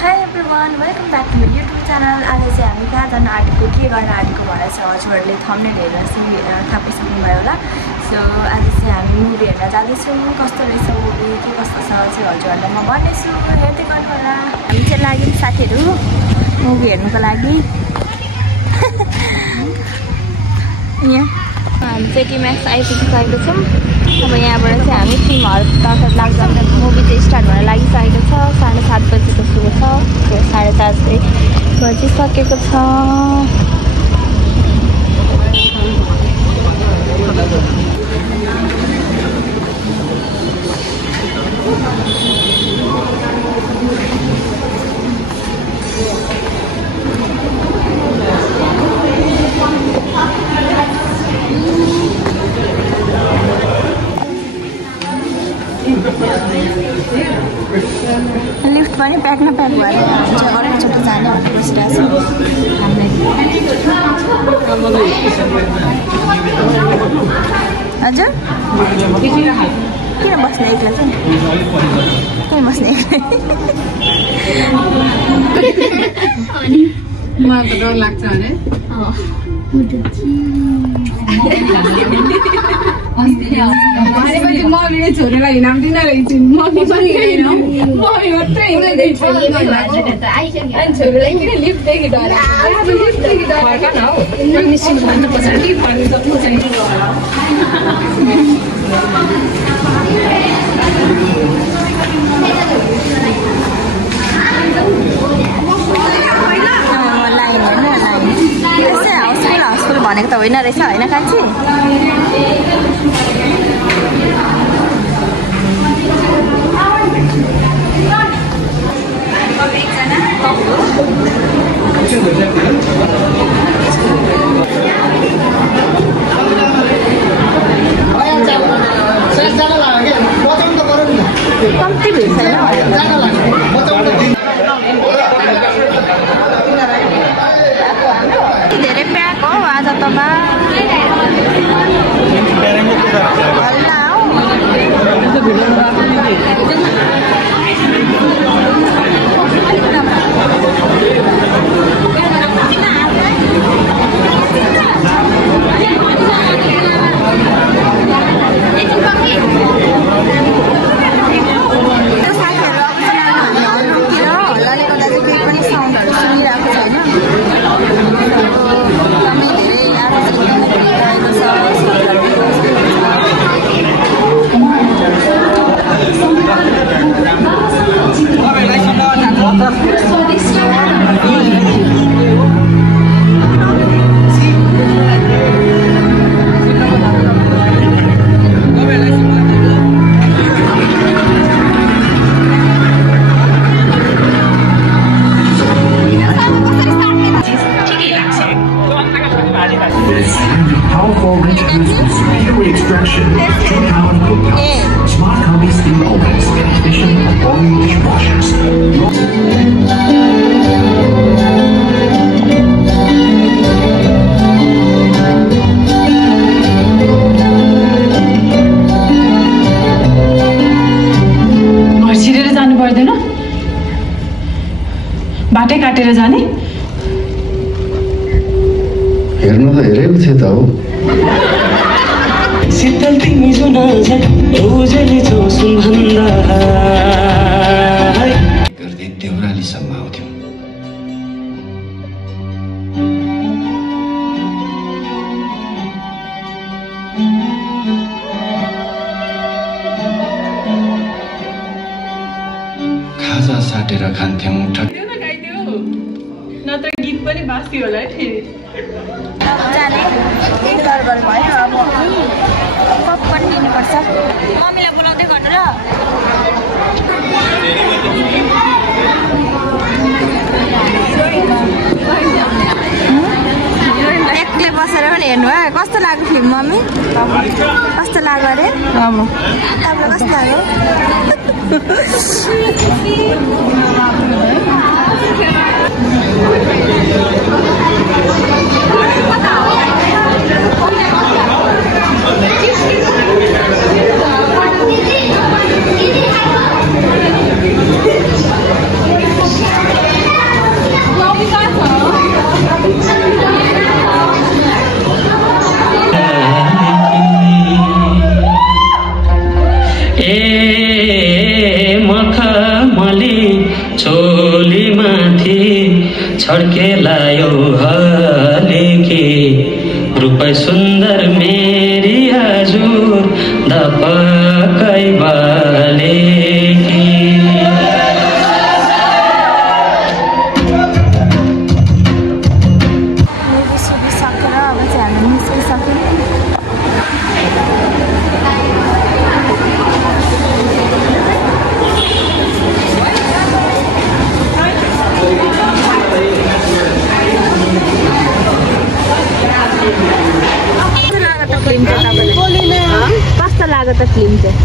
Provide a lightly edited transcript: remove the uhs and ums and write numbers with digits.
Hi everyone, welcome back to my YouTube channel. आज चाहिँ हामी कहाँ जान आँटेको के गर्न आँटेको भनेर चाहिँ हजुरहरूले थम्बनेल हेरेर चाहिँ थाहा पाइसक्नुभयो होला। सो आज चाहिँ हामी मुभी हेर्न जाँदैछौँ। कस्तो रहेछ मुभी, के कस्तो छ चाहिँ हजुरहरूलाई म भन्नेछु, हेर्दै गर्नु होला। हामी चाहिँ लाग्यौँ साथीहरू मुभी हेर्नुको लागि। यहाँ हामी चाहिँ टिम्याक्स आइपुगिसकेको छौँ। अब यहाँबाट चाहिँ हामी 3 हलतर्फ लाग्छ। मुभी चाहिँ स्टार्ट हुन लागिसकेको छ। 7:30 बजेको सुरु छ। 4:30 बजिसकेको छ। लिफ्ट पनि प्याक न प्याक भएर अर्कोचोटि जाने भनेर बसिरहेको छ। हजुर किन बस्ने एक्लै चाहिँ किन बस्ने मलाई त डर लाग्छ अरे। मम्मीले छोरीलाई हिँडाउँदिन रहेछ। मम्मी पनि मम्मी मात्रै छोरीलाई किन लिफ्टदेखि डर निस्किनु भन्छ पछाडि पढ्नु सक्नु छैन। हाउसफुल भनेको त होइन रहेछ, होइन कान्छी? कम्ती भिड छैन, धेरै प्याक हो आज त। बाटै काटेर जाने हेर्नु त हेरेको थियो त हो। शीतल तिमी जो नजर ओझेले जो सुन्भन्दा गर्दै देउरालीसम्म आउँथ्यौ। खाजा साटेर खान्थ्यौँ। नत्र गीत पनि बाँच्थ्यो होला है फेरि। एक गडबड भयो। अब पपकर्न दिनुपर्छ। मम्मीलाई बोलाउँदै गर्नु र। एक्लै बसेर पनि हेर्नु है। कस्तो लाग्यो फिल्म मम्मी? कस्तो लाग्यो अरे? तपाईँलाई कस्तो लाग्यो? छड्के लायो हलेकी रूप सुन्दर मेरी हजुर दपकै बालेकी कस्तो लाग्यो त फिल्म चाहिँ